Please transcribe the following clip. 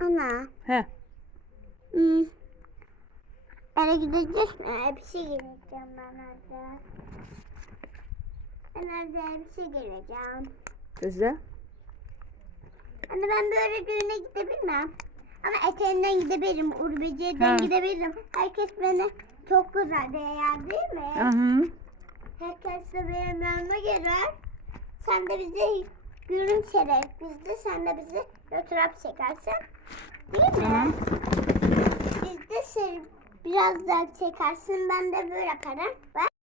Ana. He. Hmm. Eve gideceğiz mi? Şey gireceğim ben evde. Ben evde şey gireceğim. Kızı. Anne ben böyle düğüne gidebilmem. Ama eteğinden gidebilirim. Urbeciye'den Ha. gidebilirim. Herkes beni çok güzel değer değil mi? Hı. Herkes de benim yanıma gelir. Sen de bizi görün şeref. Biz de sen de bizi götürüp çekersin. Değil mi? Tamam. Biz de seni biraz daha çekersin. Ben de böyle yaparım. Bak.